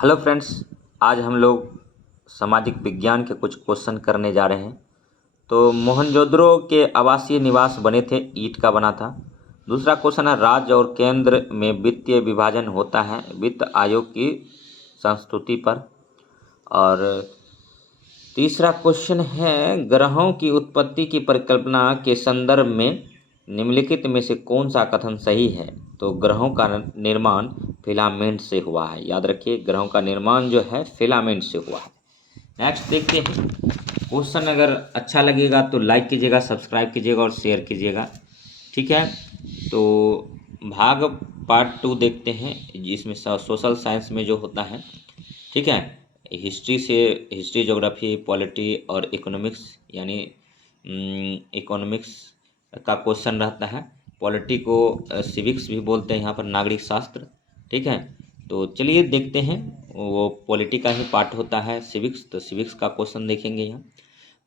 Hello friends, आज हम लोग सामाजिक विज्ञान के कुछ क्वेश्चन करने जा रहे हैं। तो मोहनजोदड़ो के आवासीय निवास बने थे, ईंट का बना था। दूसरा क्वेश्चन है, राज्य और केंद्र में वित्तीय विभाजन होता है वित्त आयोग की संस्तुति पर। और तीसरा क्वेश्चन है, ग्रहों की उत्पत्ति की परिकल्पना के संदर्भ में निम्नलिखित में से कौन सा कथन सही है। तो ग्रहों का निर्माण फिलामेंट से हुआ है। याद रखिए, ग्रहों का निर्माण जो है फिलामेंट से हुआ है। नेक्स्ट देखते हैं क्वेश्चन। अगर अच्छा लगेगा तो लाइक कीजिएगा, सब्सक्राइब कीजिएगा और शेयर कीजिएगा, ठीक है। तो भाग पार्ट 2 देखते हैं, जिसमें सोशल साइंस में जो होता है, ठीक है। हिस्ट्री, ज्योग्राफी, पॉलिटी और इकोनॉमिक्स, यानी इकोनॉमिक्स का क्वेश्चन रहता है। पॉलिटी को सिविक्स भी बोलते हैं यहाँ पर, नागरिक शास्त्र, ठीक है। तो चलिए देखते हैं, वो पॉलिटी का ही पार्ट होता है सिविक्स। तो सिविक्स का क्वेश्चन देखेंगे यहाँ।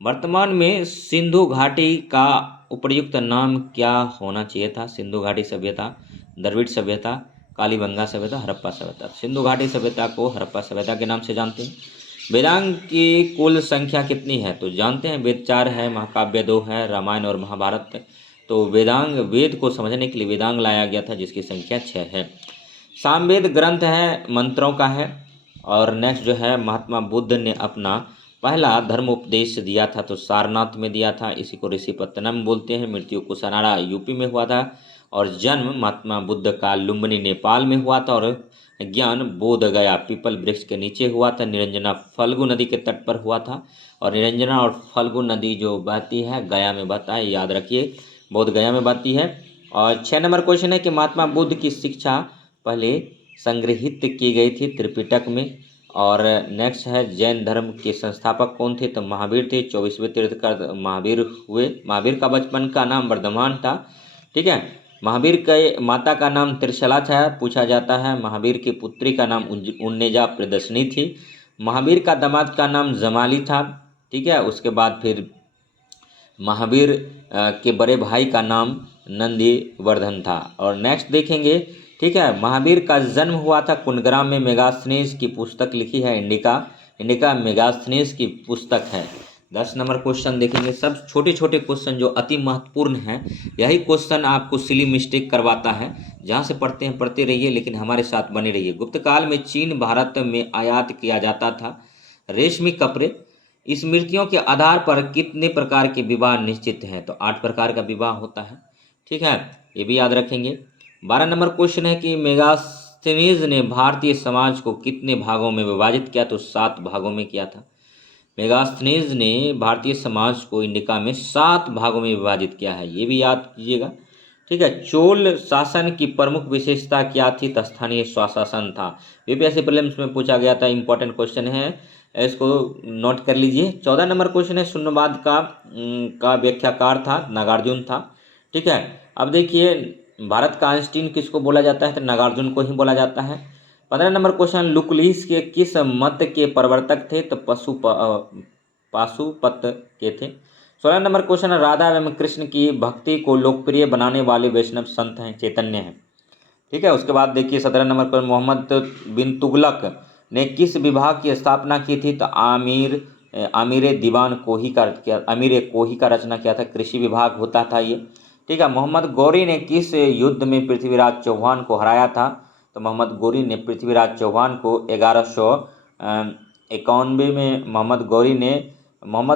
वर्तमान में सिंधु घाटी का उपयुक्त नाम क्या होना चाहिए था। सिंधु घाटी सभ्यता, द्रविड़ सभ्यता, कालीबंगा सभ्यता, हड़प्पा सभ्यता। सिंधु घाटी सभ्यता को हड़प्पा सभ्यता के नाम से जानते हैं। वेदांग की कुल संख्या कितनी है। तो जानते हैं, वेद 4 है, महाकाव्य 2 है, रामायण और महाभारत। तो वेद को समझने के लिए वेदांग लाया गया था, जिसकी संख्या 6 है। सामवेद ग्रंथ है, मंत्रों का है। और नेक्स्ट जो है, महात्मा बुद्ध ने अपना पहला धर्म उपदेश दिया था तो सारनाथ में दिया था। इसी को ऋषिपत्तनम बोलते हैं। मृत्यु कुशनारा यूपी में हुआ था। और जन्म महात्मा बुद्ध का लुम्बिनी नेपाल में हुआ था। और ज्ञान बोध गया पीपल वृक्ष के नीचे हुआ था। निरंजना फल्गु नदी के तट पर हुआ था। और निरंजना और फल्गु नदी जो बहती है गया में बहता है, याद रखिए, बोध गया में बहती है। और 6 नंबर क्वेश्चन है कि महात्मा बुद्ध की शिक्षा पहले संग्रहित की गई थी त्रिपिटक में। और नेक्स्ट है, जैन धर्म के संस्थापक कौन थे। तो महावीर थे। 24वें तीर्थंकर महावीर हुए। महावीर का बचपन का नाम वर्धमान था, ठीक है। महावीर के माता का नाम त्रिशला था, पूछा जाता है। महावीर की पुत्री का नाम उन्नेजा प्रदर्शनी थी। महावीर का दामाद का नाम जमाली था, ठीक है। उसके बाद फिर महावीर के बड़े भाई का नाम नंदीवर्धन था। और नेक्स्ट देखेंगे, ठीक है। महावीर का जन्म हुआ था कुंडग्राम में। मेगास्थनीज की पुस्तक लिखी है इंडिका मेगास्थनीज की पुस्तक है। 10 नंबर क्वेश्चन देखेंगे। सब छोटे छोटे क्वेश्चन जो अति महत्वपूर्ण हैं, यही क्वेश्चन आपको सिली मिस्टेक करवाता है। जहाँ से पढ़ते हैं पढ़ते रहिए, लेकिन हमारे साथ बने रहिए। गुप्त काल में चीन भारत में आयात किया जाता था रेशमी कपड़े। स्मृतियों के आधार पर कितने प्रकार के विवाह निश्चित हैं। तो 8 प्रकार का विवाह होता है, ठीक है। ये भी याद रखेंगे। 12 नंबर क्वेश्चन है कि मेगास्थनीज ने भारतीय समाज को कितने भागों में विभाजित किया। तो 7 भागों में किया था। मेगास्थनीज ने भारतीय समाज को इंडिका में 7 भागों में विभाजित किया है, ये भी याद कीजिएगा, ठीक है। चोल शासन की प्रमुख विशेषता क्या थी। तो स्थानीय स्वशासन था। यूपीएससी प्रीलिम्स में पूछा गया था, इंपॉर्टेंट क्वेश्चन है, इसको नोट कर लीजिए। 14 नंबर क्वेश्चन है, शून्यवाद का व्याख्याकार था, नागार्जुन था, ठीक है। अब देखिए, भारत का आइंस्टीन किसको बोला जाता है। तो नागार्जुन को ही बोला जाता है। 15 नंबर क्वेश्चन, लुकुलिस के किस मत के प्रवर्तक थे। तो पाशुपत के थे। 16 नंबर क्वेश्चन, राधा एवं कृष्ण की भक्ति को लोकप्रिय बनाने वाले वैष्णव संत हैं, चैतन्य हैं, ठीक है। उसके बाद देखिए 17 नंबर पर, मोहम्मद बिन तुगलक ने किस विभाग की स्थापना की थी। तो अमीर कोही का रचना किया था। कृषि विभाग होता था ये, ठीक है। मोहम्मद गौरी ने किस युद्ध में पृथ्वीराज चौहान को हराया था। तो मोहम्मद गौरी ने पृथ्वीराज चौहान को 1191 में मोहम्मद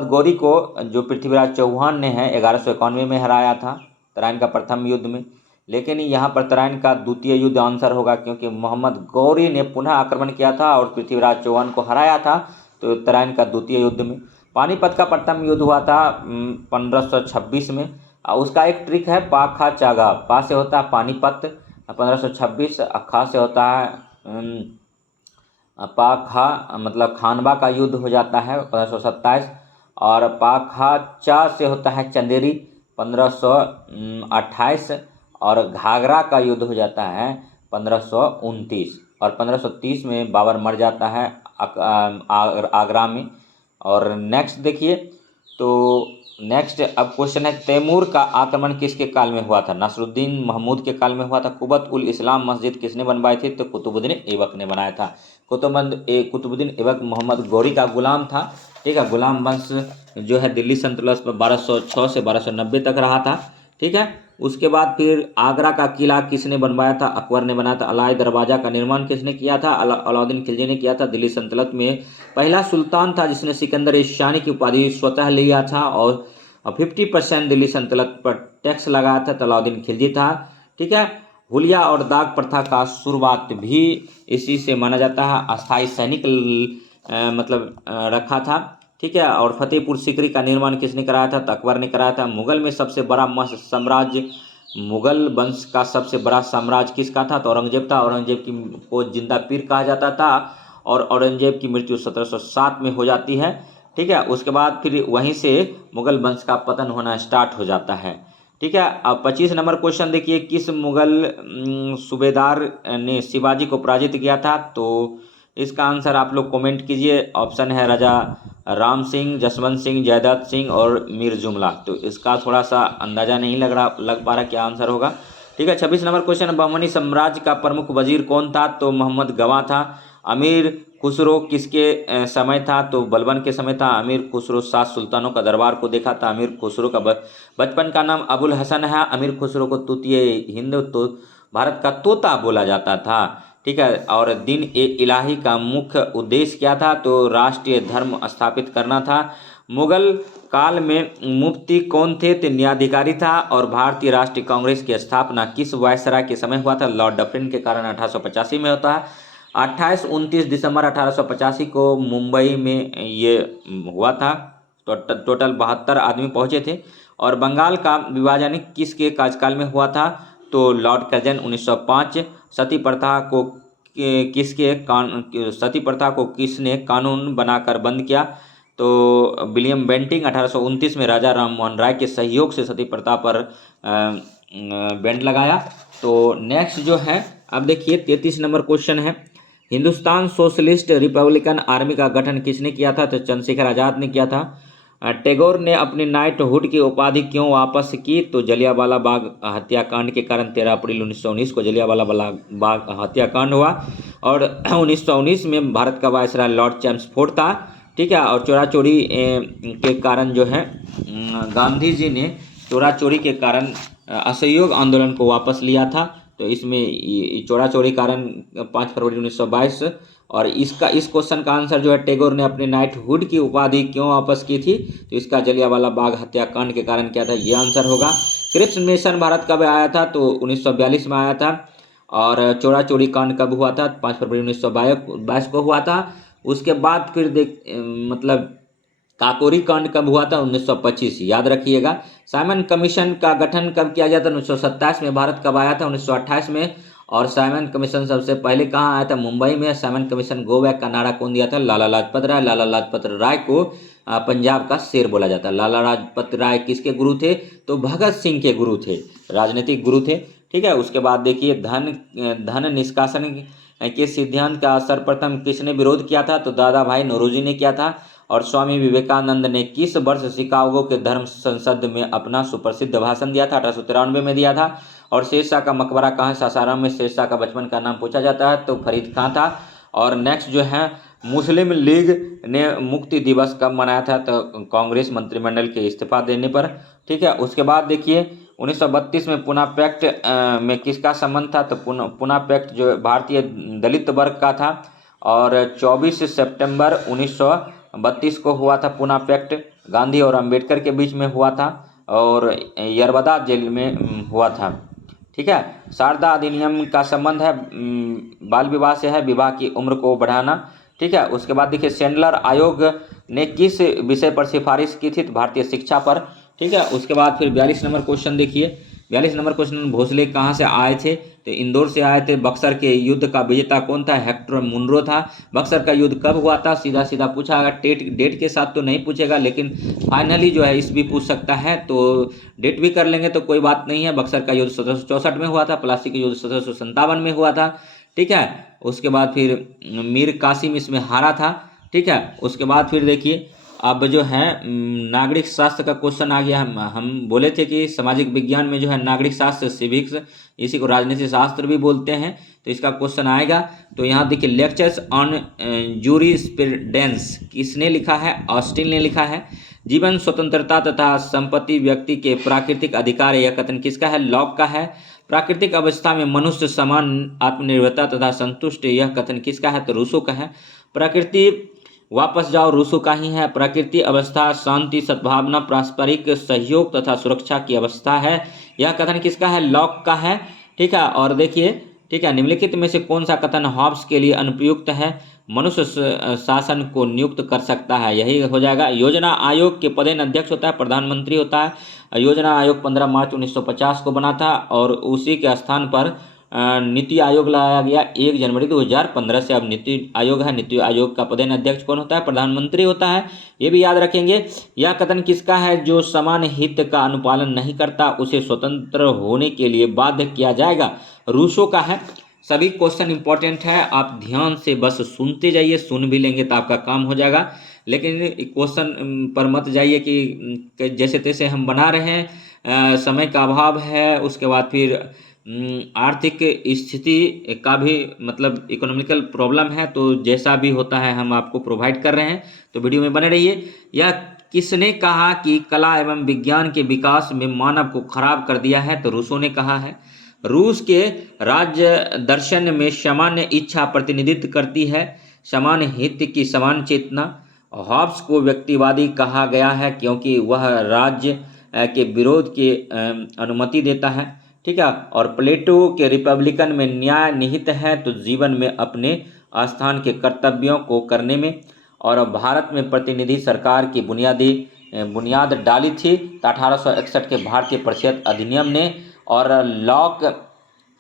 गौरी को जो पृथ्वीराज चौहान ने है 1191 में हराया था, तराइन का प्रथम युद्ध में। लेकिन यहाँ पर तराइन का द्वितीय युद्ध आंसर होगा, क्योंकि मोहम्मद गौरी ने पुनः आक्रमण किया था और पृथ्वीराज चौहान को हराया था, तो तराइन का द्वितीय युद्ध में। पानीपत का प्रथम युद्ध हुआ था 1526 में। उसका एक ट्रिक है, पा खा चागा। पा से होता है पानीपत 1526, खा से होता है पा खा, मतलब खानवा का युद्ध हो जाता है 1527। और पा खा चा से होता है चंदेरी 1528। और घाघरा का युद्ध हो जाता है 1529। और 1530 में बाबर मर जाता है आगरा में। और नेक्स्ट देखिए, तो नेक्स्ट अब क्वेश्चन है, तैमूर का आक्रमण किसके काल में हुआ था? नसरुद्दीन महमूद के काल में हुआ था। कुबत उल इस्लाम मस्जिद किसने बनवाई थी? तो कुतुबुद्दीन ऐबक ने बनाया था। कुतुबुद्दीन ऐबक मोहम्मद गौरी का गुलाम था। ठीक है, गुलाम वंश जो है दिल्ली सल्तनत पर 1206 से 1290 तक रहा था। ठीक है, उसके बाद फिर आगरा का किला किसने बनवाया था? अकबर ने बनाया था। अलाई दरवाजा का निर्माण किसने किया था? अलाउद्दीन खिलजी ने किया था। दिल्ली सल्तनत में पहला सुल्तान था जिसने सिकंदर ईशानी की उपाधि स्वतः लिया था और 50% दिल्ली सल्तनत पर टैक्स लगाया था, तो अलाउद्दीन खिलजी था। ठीक है, हुलिया और दाग प्रथा का शुरुआत भी इसी से माना जाता है। अस्थायी सैनिक रखा था। ठीक है, और फतेहपुर सीकरी का निर्माण किसने कराया था? तो अकबर ने कराया था। मुगल में सबसे बड़ा साम्राज्य, मुगल वंश का सबसे बड़ा साम्राज्य किसका था? तो औरंगजेब था। औरंगजेब की को जिंदा पीर कहा जाता था और औरंगजेब की मृत्यु 1707 में हो जाती है। ठीक है, उसके बाद फिर वहीं से मुगल वंश का पतन होना स्टार्ट हो जाता है। ठीक है, अब 25 नंबर क्वेश्चन देखिए, किस मुगल सूबेदार ने शिवाजी को पराजित किया था? तो इसका आंसर आप लोग कमेंट कीजिए। ऑप्शन है राजा राम सिंह, जसवंत सिंह, जयदत्त सिंह और मीर जुमला। तो इसका थोड़ा सा अंदाजा नहीं लग पा रहा क्या आंसर होगा। ठीक है, 26 नंबर क्वेश्चन, बहमनी साम्राज्य का प्रमुख वजीर कौन था? तो मोहम्मद गवा था। अमीर खुसरो किसके समय था? तो बलबन के समय था। अमीर खुसरो 7 सुल्तानों का दरबार को देखा था। अमीर खुसरो का बचपन का नाम अबुल हसन है। अमीर खुसरो को तूतीय हिंद तो भारत का तोता बोला जाता था। ठीक है, और दिन ए इलाही का मुख्य उद्देश्य क्या था? तो राष्ट्रीय धर्म स्थापित करना था। मुगल काल में मुफ्ती कौन थे? तो न्यायाधिकारी था। और भारतीय राष्ट्रीय कांग्रेस की स्थापना किस वायसराय के समय हुआ था? लॉर्ड डफरिन के कारण 1885 में होता है। 29 दिसंबर 1885 को मुंबई में ये हुआ था। टोटल 72 आदमी पहुंचे थे। और बंगाल का विभाजन किसके कार्यकाल में हुआ था? तो लॉर्ड कर्जन 1905। सती प्रथा को सती प्रथा को किसने कानून बनाकर बंद किया? तो विलियम बेंटिंग 1829 में राजा राम मोहन राय के सहयोग से सती प्रथा पर बैंड लगाया। तो नेक्स्ट जो है, अब देखिए 33 नंबर क्वेश्चन है, हिंदुस्तान सोशलिस्ट रिपब्लिकन आर्मी का गठन किसने किया था? तो चंद्रशेखर आजाद ने किया था। टैगोर ने अपनी नाइटहुड की उपाधि क्यों वापस की? तो जलियांवाला बाग हत्याकांड के कारण 13 अप्रैल 1919 को जलियांवाला बाग हत्याकांड हुआ। और 1919 में भारत का वायसराय लॉर्ड चैम्सफोर्ड था। ठीक है, और चोरा चोरी के कारण जो है गांधी जी ने चोरा चोरी के कारण असहयोग आंदोलन को वापस लिया था। तो इसमें चोरा चोरी कारण 5 फरवरी 1922। और इस क्वेश्चन का आंसर जो है, टैगोर ने अपनी नाइटहुड की उपाधि क्यों वापस की थी? तो इसका जलियांवाला बाग हत्याकांड के कारण क्या था, ये आंसर होगा। क्रिप्स मिशन भारत कब आया था? तो 1942 में आया था। और चोरा चोरी कांड कब हुआ था? 5 फरवरी 1922 को हुआ था। उसके बाद फिर काकोरी कांड कब हुआ था? 1925, याद रखिएगा। साइमन कमीशन का गठन कब किया गया था? 1927 में। भारत कब आया था? 1928 में। और साइमन कमीशन सबसे पहले कहाँ आया था? मुंबई में। साइमन कमीशन गो बैक का नारा कौन दिया था? लाला लाजपत राय। लाला लाजपत राय को पंजाब का शेर बोला जाता है। लाला लाजपत राय किसके गुरु थे? तो भगत सिंह के गुरु थे, राजनीतिक गुरु थे। ठीक है, उसके बाद देखिए धन निष्कासन के सिद्धांत का सर्वप्रथम किसने विरोध किया था? तो दादा भाई नौरोजी ने किया था। और स्वामी विवेकानंद ने किस वर्ष शिकागो के धर्म संसद में अपना सुप्रसिद्ध भाषण दिया था? 1893 में दिया था। और शेरशाह का मकबरा कहाँ? सासाराम में। शेरशाह का बचपन का नाम पूछा जाता है तो फरीद खां था। और नेक्स्ट जो है, मुस्लिम लीग ने मुक्ति दिवस कब मनाया था? तो कांग्रेस मंत्रिमंडल के इस्तीफा देने पर। ठीक है, उसके बाद देखिए 1932 में पुना पैक्ट में किसका संबंध था? तो पुना पैक्ट जो भारतीय दलित वर्ग का था। और 24 सितंबर 1932 को हुआ था पुना पैक्ट। गांधी और अंबेडकर के बीच में हुआ था और यरवदा जेल में हुआ था। ठीक है, शारदा अधिनियम का संबंध है बाल विवाह से है, विवाह की उम्र को बढ़ाना। ठीक है, उसके बाद देखिए सेंडलर आयोग ने किस विषय पर सिफारिश की थी? तो भारतीय शिक्षा पर। ठीक है, उसके बाद फिर 42 नंबर क्वेश्चन देखिए। 42 नंबर क्वेश्चन, भोसले कहाँ से आए थे? तो इंदौर से आए थे। बक्सर के युद्ध का विजेता कौन था? हेक्टर मुनरो था। बक्सर का युद्ध कब हुआ था? सीधा सीधा पूछा, अगर डेट के साथ तो नहीं पूछेगा, लेकिन फाइनली जो है इस भी पूछ सकता है, तो डेट भी कर लेंगे तो कोई बात नहीं है। बक्सर का युद्ध 1764 में हुआ था। प्लासी का युद्ध 1757 में हुआ था। ठीक है, उसके बाद फिर मीर कासिम इसमें हारा था। ठीक है, उसके बाद फिर देखिए अब जो है नागरिक शास्त्र का क्वेश्चन आ गया। हम बोले थे कि सामाजिक विज्ञान में जो है नागरिक शास्त्र, सिविक्स, इसी को राजनीति शास्त्र भी बोलते हैं, तो इसका क्वेश्चन आएगा। तो यहाँ देखिए, लेक्चर्स ऑन जूरिस्प्रूडेंस किसने लिखा है? ऑस्टिन ने लिखा है। जीवन स्वतंत्रता तथा संपत्ति व्यक्ति के प्राकृतिक अधिकार, यह कथन किसका है? लॉक का है। प्राकृतिक अवस्था में मनुष्य समान आत्मनिर्भरता तथा संतुष्ट, यह कथन किसका है? तो रूसो का है। प्रकृति वापस जाओ, रूसो का ही है। प्रकृति अवस्था शांति, सद्भावना, पारस्परिक सहयोग तथा सुरक्षा की अवस्था है, यह कथन किसका है? लॉक का है। ठीक है, और देखिए, ठीक है, निम्नलिखित में से कौन सा कथन हॉब्स के लिए अनुपयुक्त है? मनुष्य शासन को नियुक्त कर सकता है, यही हो जाएगा। योजना आयोग के पदेन अध्यक्ष होता है, प्रधानमंत्री होता है। योजना आयोग 15 मार्च 1950 को बना था और उसी के स्थान पर नीति आयोग लाया गया 1 जनवरी 2015 से। अब नीति आयोग है, नीति आयोग का पदेन अध्यक्ष कौन होता है? प्रधानमंत्री होता है, ये भी याद रखेंगे। यह कथन किसका है? जो समान हित का अनुपालन नहीं करता उसे स्वतंत्र होने के लिए बाध्य किया जाएगा, रूसो का है। सभी क्वेश्चन इंपॉर्टेंट है, आप ध्यान से बस सुनते जाइए, सुन भी लेंगे तो आपका काम हो जाएगा, लेकिन क्वेश्चन पर मत जाइए कि जैसे तैसे हम बना रहे हैं, समय का अभाव है, उसके बाद फिर आर्थिक स्थिति का भी मतलब इकोनॉमिकल प्रॉब्लम है, तो जैसा भी होता है हम आपको प्रोवाइड कर रहे हैं, तो वीडियो में बने रहिए। यह किसने कहा कि कला एवं विज्ञान के विकास में मानव को खराब कर दिया है? तो रूसो ने कहा है। रूस के राज्य दर्शन में सामान्य इच्छा प्रतिनिधित्व करती है, समान हित की समान चेतना। हॉब्स को व्यक्तिवादी कहा गया है क्योंकि वह राज्य के विरोध की अनुमति देता है। ठीक है, और प्लेटो के रिपब्लिकन में न्याय निहित है, तो जीवन में अपने स्थान के कर्तव्यों को करने में। और भारत में प्रतिनिधि सरकार की बुनियाद डाली थी 1861 के भारतीय परिषद अधिनियम ने। और लॉक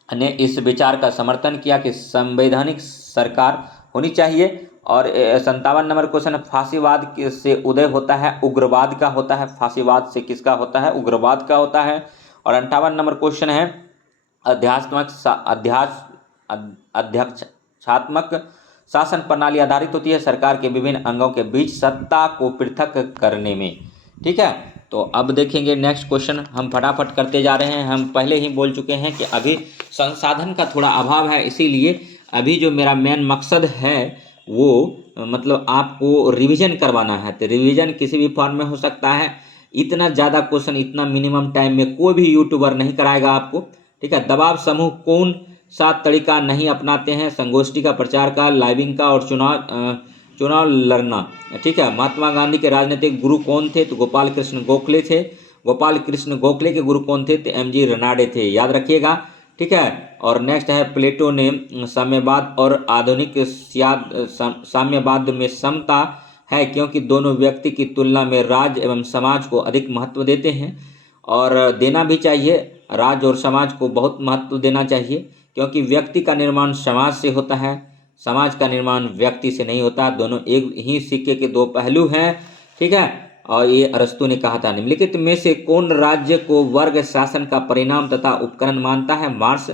ने इस विचार का समर्थन किया कि संवैधानिक सरकार होनी चाहिए। और 57 नंबर क्वेश्चन है, फांसीवाद से उदय होता है, उग्रवाद का होता है। फांसीवाद से किसका होता है? उग्रवाद का होता है। और 58 नंबर क्वेश्चन है, अध्यक्षात्मक शासन प्रणाली आधारित होती है सरकार के विभिन्न अंगों के बीच सत्ता को पृथक करने में। ठीक है, तो अब देखेंगे नेक्स्ट क्वेश्चन, हम फटाफट करते जा रहे हैं। हम पहले ही बोल चुके हैं कि अभी संसाधन का थोड़ा अभाव है, इसीलिए अभी जो मेरा मेन मकसद है वो मतलब आपको रिवीजन करवाना है। तो रिवीजन किसी भी फॉर्म में हो सकता है, इतना ज़्यादा क्वेश्चन इतना मिनिमम टाइम में कोई भी यूट्यूबर नहीं कराएगा आपको। ठीक है, दबाव समूह कौन सा तरीका नहीं अपनाते हैं? संगोष्ठी का, प्रचार का, लाइविंग का और चुनाव लड़ना। ठीक है, महात्मा गांधी के राजनीतिक गुरु कौन थे? तो गोपाल कृष्ण गोखले थे। गोपाल कृष्ण गोखले के गुरु कौन थे? तो MG रनाडे थे, याद रखिएगा। ठीक है, और नेक्स्ट है, प्लेटो ने साम्यवाद और आधुनिक साम्यवाद में समता है क्योंकि दोनों व्यक्ति की तुलना में राज्य एवं समाज को अधिक महत्व देते हैं, और देना भी चाहिए। राज्य और समाज को बहुत महत्व देना चाहिए क्योंकि व्यक्ति का निर्माण समाज से होता है, समाज का निर्माण व्यक्ति से नहीं होता। दोनों एक ही सिक्के के दो पहलू हैं। ठीक है, और ये अरस्तु ने कहा था। निम्नलिखित में से कौन राज्य को वर्ग शासन का परिणाम तथा उपकरण मानता है? मार्क्स।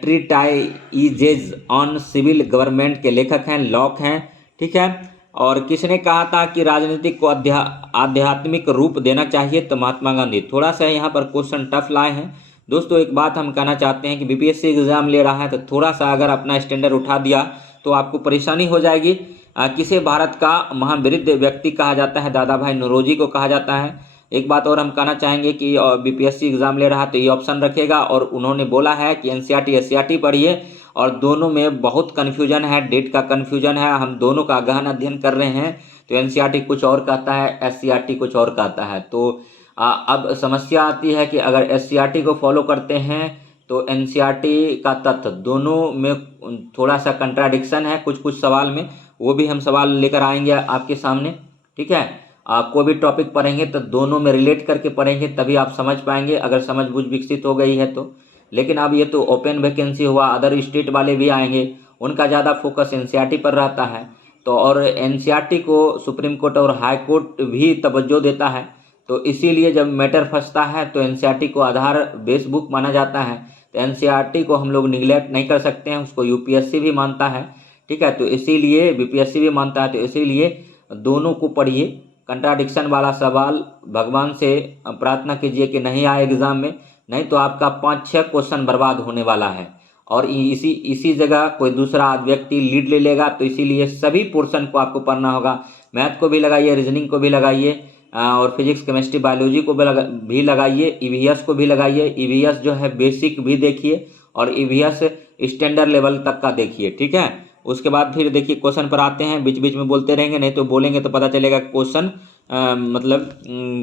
ट्रीटाइजेज ऑन सिविल गवर्नमेंट के लेखक हैं, लॉक हैं। ठीक है, और किसने कहा था कि राजनीति को आध्यात्मिक रूप देना चाहिए? तो महात्मा गांधी। थोड़ा सा यहाँ पर क्वेश्चन टफ लाए हैं दोस्तों। एक बात हम कहना चाहते हैं कि BPSC एग्जाम ले रहा है तो थोड़ा सा अगर अपना स्टैंडर्ड उठा दिया तो आपको परेशानी हो जाएगी। किसे भारत का महावृद्ध व्यक्ति कहा जाता है? दादा भाई नौरोजी को कहा जाता है। एक बात और हम कहना चाहेंगे कि BPSC एग्जाम ले रहा तो ये ऑप्शन रखेगा, और उन्होंने बोला है कि NCERT SCERT पढ़िए, और दोनों में बहुत कन्फ्यूजन है, डेट का कन्फ्यूजन है। हम दोनों का गहन अध्ययन कर रहे हैं, तो NCERT कुछ और कहता है, SCERT कुछ और कहता है। तो अब समस्या आती है कि अगर SCERT को फॉलो करते हैं तो NCERT का तथ्य दोनों में थोड़ा सा कंट्राडिक्शन है कुछ कुछ सवाल में, वो भी हम सवाल लेकर आएंगे आपके सामने। ठीक है, कोई भी टॉपिक पढ़ेंगे तो दोनों में रिलेट करके पढ़ेंगे, तभी आप समझ पाएंगे, अगर समझ बूझ विकसित हो गई है तो। लेकिन अब ये तो ओपन वैकेंसी हुआ, अदर स्टेट वाले भी आएंगे, उनका ज़्यादा फोकस NCERT पर रहता है। तो और NCERT को सुप्रीम कोर्ट और हाई कोर्ट भी तवज्जो देता है, तो इसीलिए जब मैटर फंसता है तो NCERT को आधार बेस बुक माना जाता है। तो NCERT को हम लोग निगलेक्ट नहीं कर सकते हैं, उसको UPSC भी मानता है। ठीक है, तो इसीलिए BPSC भी मानता है, तो इसीलिए दोनों को पढ़िए। कंट्राडिक्शन वाला सवाल भगवान से प्रार्थना कीजिए कि नहीं आए एग्जाम में, नहीं तो आपका 5-6 क्वेश्चन बर्बाद होने वाला है। और इसी जगह कोई दूसरा व्यक्ति लीड ले लेगा, तो इसीलिए सभी पोर्शन को आपको पढ़ना होगा। मैथ को भी लगाइए, रीजनिंग को भी लगाइए, और फिजिक्स केमिस्ट्री बायोलॉजी को भी लगाइए, ईवीएस को भी लगाइए। ईवीएस जो है बेसिक भी देखिए और ईवीएस स्टैंडर्ड लेवल तक का देखिए, ठीक है। उसके बाद फिर देखिए क्वेश्चन पर आते हैं। बीच बीच में बोलते रहेंगे, नहीं तो बोलेंगे तो पता चलेगा क्वेश्चन मतलब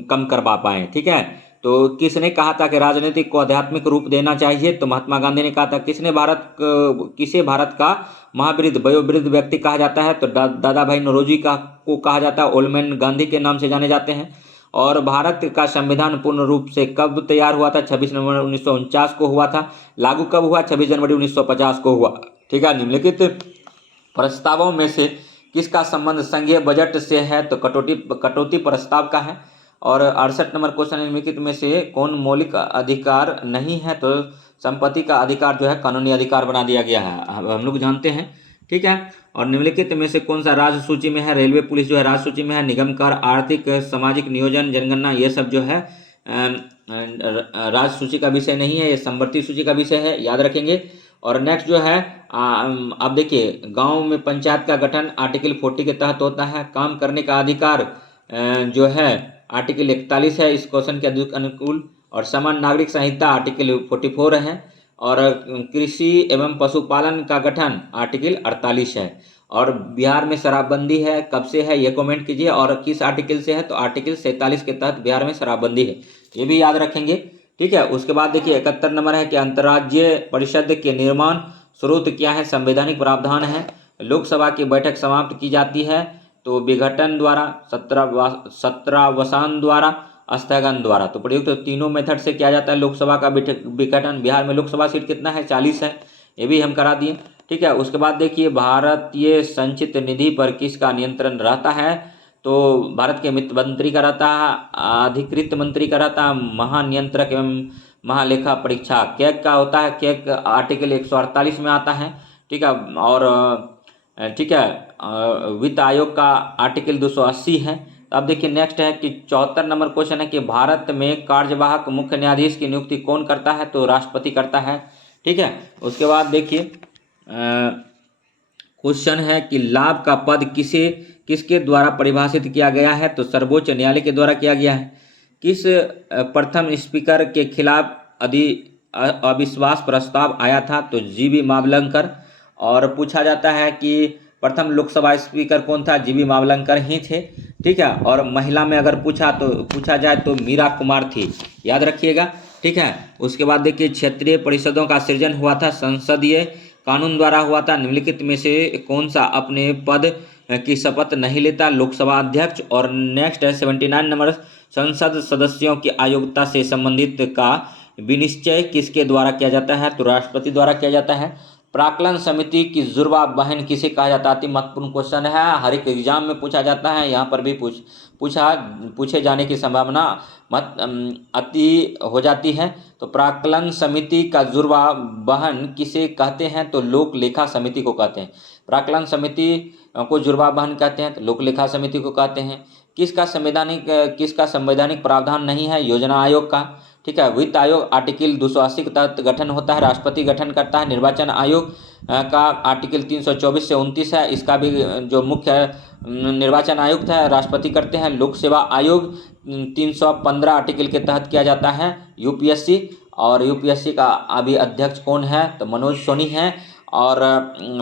कम करवा पाए, ठीक है। तो किसने कहा था कि राजनीतिक को आध्यात्मिक रूप देना चाहिए? तो महात्मा गांधी ने कहा था। किसे भारत का महावृद्ध वयोवृद्ध व्यक्ति कहा जाता है? तो दादा भाई नौरोजी को कहा जाता है। ओल्ड मैन गांधी के नाम से जाने जाते हैं। और भारत का संविधान पूर्ण रूप से कब तैयार हुआ था? 26 नवंबर 1949 को हुआ था। लागू कब हुआ? 26 जनवरी 1950 को हुआ, ठीक है। निम्नलिखित प्रस्तावों में से किसका संबंध संघीय बजट से है? तो कटौती प्रस्ताव का है। और 68 नंबर क्वेश्चन, निम्नलिखित में से कौन मौलिक अधिकार नहीं है? तो संपत्ति का अधिकार जो है कानूनी अधिकार बना दिया गया है, हम लोग जानते हैं, ठीक है। और निम्नलिखित में से कौन सा राज्य सूची में है? रेलवे पुलिस जो है राज्य सूची में है। निगम कर, आर्थिक सामाजिक नियोजन, जनगणना, ये सब जो है राज्य सूची का विषय नहीं है, ये संवर्ती सूची का विषय है, याद रखेंगे। और नेक्स्ट जो है अब देखिए, गांव में पंचायत का गठन आर्टिकल 40 के तहत होता है। काम करने का अधिकार जो है आर्टिकल 41 है इस क्वेश्चन के अनुकूल। और समान नागरिक संहिता आर्टिकल 44 है। और कृषि एवं पशुपालन का गठन आर्टिकल 48 है। और बिहार में शराबबंदी है, कब से है ये कमेंट कीजिए। और किस आर्टिकल से है? तो आर्टिकल 47 के तहत बिहार में शराबबंदी है, ये भी याद रखेंगे, ठीक है। उसके बाद देखिए 71 नंबर है कि अंतर्राज्यीय परिषद के निर्माण स्रोत क्या है? संवैधानिक प्रावधान है। लोकसभा की बैठक समाप्त की जाती है तो विघटन द्वारा, सत्रावसान द्वारा, स्थगन द्वारा। तो प्रयुक्त तो तीनों मेथड से किया जाता है लोकसभा का विघटन। बिहार में लोकसभा सीट कितना है? 40 है, ये भी हम करा दिए, ठीक है। उसके बाद देखिए भारतीय संचित निधि पर किसका नियंत्रण रहता है? तो भारत के वित्त मंत्री का रहता है, अधिकृत मंत्री का रहता है, महानियंत्रक एवं महालेखा परीक्षा कैग का होता है। कैग आर्टिकल 148 में आता है, ठीक है। और ठीक है, वित्त आयोग का आर्टिकल 280 है। अब देखिए नेक्स्ट है कि 74 नंबर क्वेश्चन है कि भारत में कार्यवाहक मुख्य न्यायाधीश की नियुक्ति कौन करता है? तो राष्ट्रपति करता है, ठीक है। उसके बाद देखिए क्वेश्चन है कि लाभ का पद किसके द्वारा परिभाषित किया गया है? तो सर्वोच्च न्यायालय के द्वारा किया गया है। किस प्रथम स्पीकर के खिलाफ अविश्वास प्रस्ताव आया था? तो जीबी मावलंकर। और पूछा जाता है कि प्रथम लोकसभा स्पीकर कौन था? जीबी मावलंकर ही थे, ठीक है। और महिला में अगर पूछा जाए तो मीरा कुमार थी, याद रखिएगा, ठीक है। उसके बाद देखिए क्षेत्रीय परिषदों का सृजन हुआ था संसदीय कानून द्वारा हुआ था। निम्नलिखित में से कौन सा अपने पद की शपथ नहीं लेता? लोकसभा अध्यक्ष। और नेक्स्ट है 79 नंबर, संसद सदस्यों की अयोग्यता से संबंधित का विनिश्चय किसके द्वारा किया जाता है? तो राष्ट्रपति द्वारा किया जाता है। प्राक्कलन समिति की जुर्वा बहन किसे कहा जाता है? अति महत्वपूर्ण क्वेश्चन है, हर एक एग्जाम में पूछा जाता है, यहाँ पर भी पूछे जाने की संभावना अति हो जाती है। तो प्राक्कलन समिति का जुर्वा बहन किसे कहते हैं? तो लोक लेखा समिति को कहते हैं। प्राक्कलन समिति को जुर्वा बहन कहते हैं तो लोक लेखा समिति को कहते हैं। किसका संवैधानिक प्रावधान नहीं है? योजना आयोग का, ठीक है। वित्त आयोग आर्टिकल 280 के तहत गठन होता है, राष्ट्रपति गठन करता है। निर्वाचन आयोग का आर्टिकल 324 से 29 है, इसका भी जो मुख्य निर्वाचन आयुक्त है राष्ट्रपति करते हैं। लोक सेवा आयोग 315 आर्टिकल के तहत किया जाता है, यूपीएससी। और यूपीएससी का अभी अध्यक्ष कौन है? तो मनोज सोनी है। और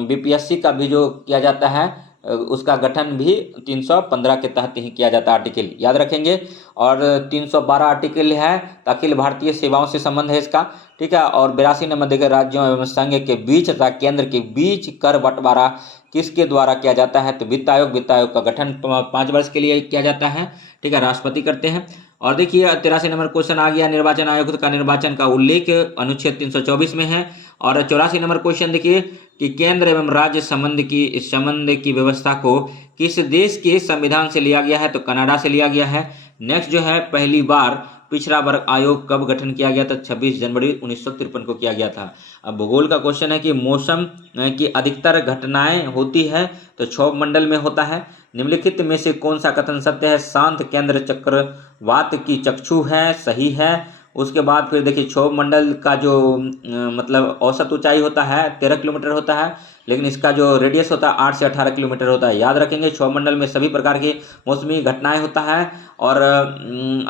बीपीएससी का भी जो किया जाता है उसका गठन भी 315 के तहत ही किया जाता है, आर्टिकल याद रखेंगे। और 312 आर्टिकल है, अखिल भारतीय सेवाओं से संबंध है इसका, ठीक है। और 82 नंबर देखिए राज्यों एवं संघ के बीच तथा केंद्र के बीच कर बंटवारा किसके द्वारा किया जाता है? तो वित्त आयोग का गठन 5 वर्ष के लिए किया जाता है, ठीक है, राष्ट्रपति करते हैं। और देखिए 83 नंबर क्वेश्चन आ गया, निर्वाचन आयोग का निर्वाचन का उल्लेख अनुच्छेद 324 में है। और 84 नंबर क्वेश्चन देखिए कि केंद्र एवं राज्य संबंध की व्यवस्था को किस देश के संविधान से लिया गया है? तो कनाडा से लिया गया है। नेक्स्ट जो है पहली बार पिछड़ा वर्ग आयोग कब गठन किया गया था? 26 जनवरी 1953 को किया गया था। अब भूगोल का क्वेश्चन है कि मौसम की अधिकतर घटनाएं होती है तो क्षोभ मंडल में होता है। निम्नलिखित में से कौन सा कथन सत्य है? शांत केंद्र चक्रवात की चक्षु है, सही है। उसके बाद फिर देखिए क्षोभ मंडल का जो मतलब औसत ऊंचाई होता है 13 किलोमीटर होता है, लेकिन इसका जो रेडियस होता है 8 से 18 किलोमीटर होता है। याद रखेंगे क्षोभ मंडल में सभी प्रकार की मौसमी घटनाएं होता है। और